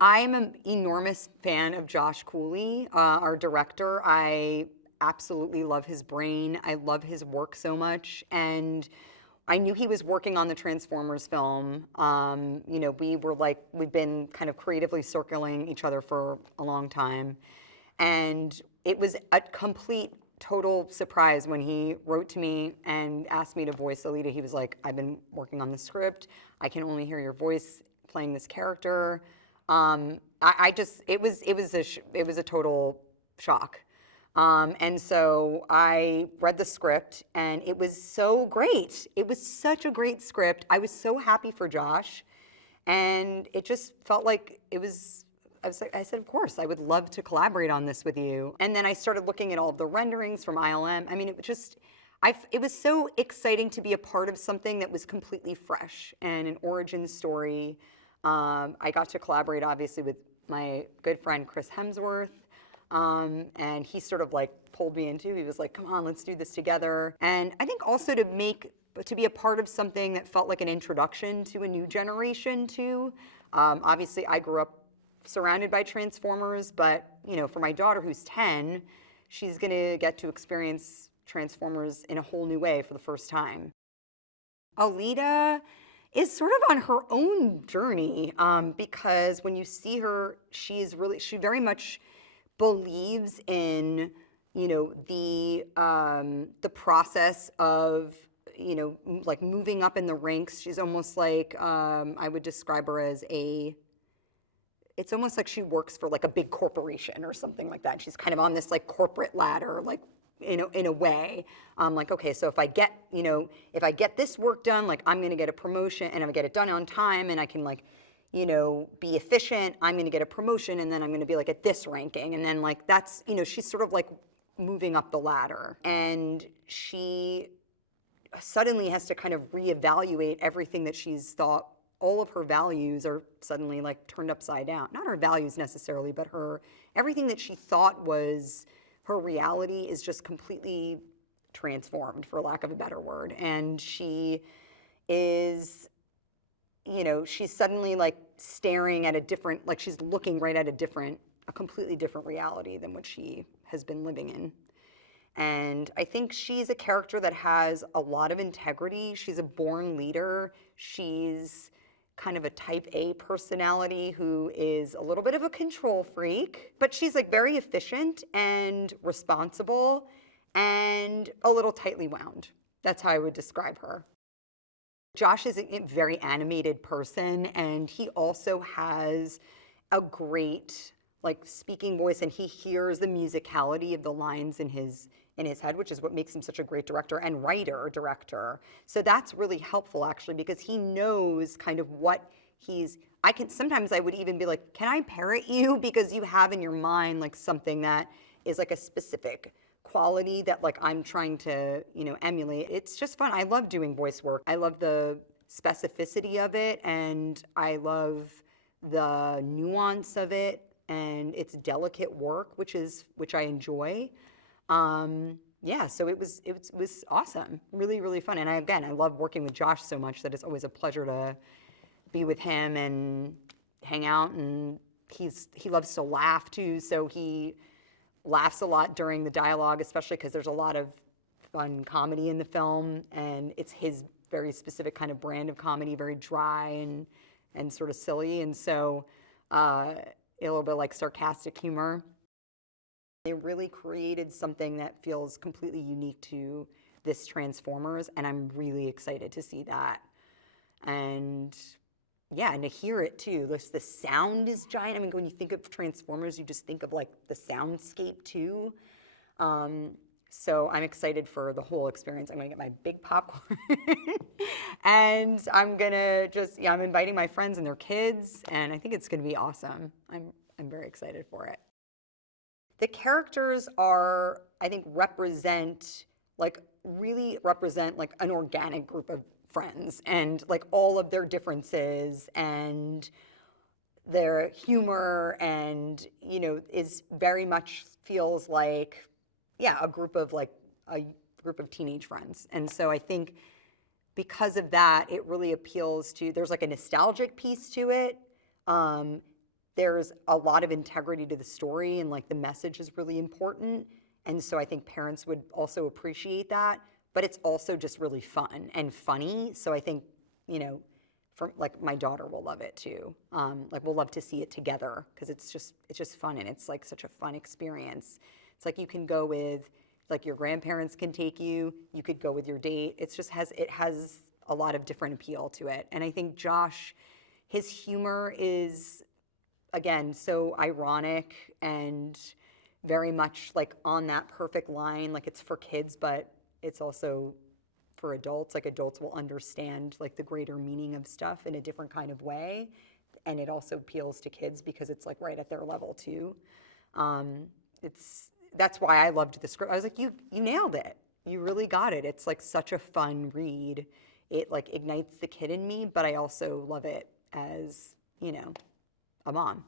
I'm an enormous fan of Josh Cooley, our director. I absolutely love his brain. I love his work so much. And I knew he was working on the Transformers film. We've been kind of creatively circling each other for a long time. And it was a complete, total surprise when he wrote to me and asked me to voice Elita. He was like, I've been working on the script. I can only hear your voice playing this character. It was a total shock. And so I read the script and it was so great. It was such a great script. I was so happy for Josh. And it just felt like I said, of course, I would love to collaborate on this with you. And then I started looking at all of the renderings from ILM. I mean, it was so exciting to be a part of something that was completely fresh and an origin story. I got to collaborate, obviously, with my good friend Chris Hemsworth. And he sort of like pulled me into, he was like, come on, let's do this together. And I think also to be a part of something that felt like an introduction to a new generation too. Obviously I grew up surrounded by Transformers, but for my daughter who's 10, she's gonna get to experience Transformers in a whole new way for the first time. Alita is sort of on her own journey because when you see her, she very much believes in the process of like moving up in the ranks. She's almost like I would describe her as it's almost like she works for like a big corporation or something like that. She's kind of on this like corporate ladder, like in a way. Like, okay, so if I get this work done, like I'm gonna get a promotion, and if I get it done on time and I can like be efficient, I'm gonna get a promotion, and then I'm gonna be like at this ranking. And then like that's, she's sort of like moving up the ladder. And she suddenly has to kind of reevaluate everything that she's thought. All of her values are suddenly like turned upside down. Not her values necessarily, but everything that she thought was her reality is just completely transformed, for lack of a better word. And she is, she's suddenly like staring at like she's looking right at a completely different reality than what she has been living in. And I think she's a character that has a lot of integrity. She's a born leader. She's kind of a type A personality who is a little bit of a control freak, but she's like very efficient and responsible and a little tightly wound. That's how I would describe her. Josh is a very animated person, and he also has a great like speaking voice, and he hears the musicality of the lines in his head, which is what makes him such a great director and director. So that's really helpful actually, because he knows kind of what sometimes I would even be like, can I parrot you? Because you have in your mind like something that is like a specific quality that like I'm trying to, emulate. It's just fun. I love doing voice work. I love the specificity of it, and I love the nuance of it, and it's delicate work, which I enjoy. So it was awesome, really, really fun. And I love working with Josh so much that it's always a pleasure to be with him and hang out. And he loves to laugh too, so he laughs a lot during the dialogue, especially because there's a lot of fun comedy in the film, and it's his very specific kind of brand of comedy, very dry and sort of silly, and so a little bit like sarcastic humor. They really created something that feels completely unique to this Transformers, and I'm really excited to see that. And yeah, and to hear it too. The sound is giant. I mean, when you think of Transformers, you just think of like the soundscape too. So I'm excited for the whole experience. I'm gonna get my big popcorn and I'm inviting my friends and their kids, and I think it's gonna be awesome. I'm very excited for it. The characters I think, really represent like an organic group of friends, and like all of their differences and their humor, and is very much feels like a group of teenage friends. And so I think because of that, it really appeals to, there's like a nostalgic piece to it. there's a lot of integrity to the story, and like the message is really important. And so I think parents would also appreciate that, but it's also just really fun and funny. So I think, you know, for like my daughter will love it too. Like we'll love to see it together because it's just fun, and it's like such a fun experience. It's like you can go with, like your grandparents can take you, you could go with your date. It has a lot of different appeal to it. And I think Josh, his humor is, again, so ironic and very much like on that perfect line. Like it's for kids, but it's also for adults. Like adults will understand like the greater meaning of stuff in a different kind of way. And it also appeals to kids because it's like right at their level too. That's why I loved the script. I was like, you nailed it. You really got it. It's like such a fun read. It like ignites the kid in me, but I also love it as, you know, a mom.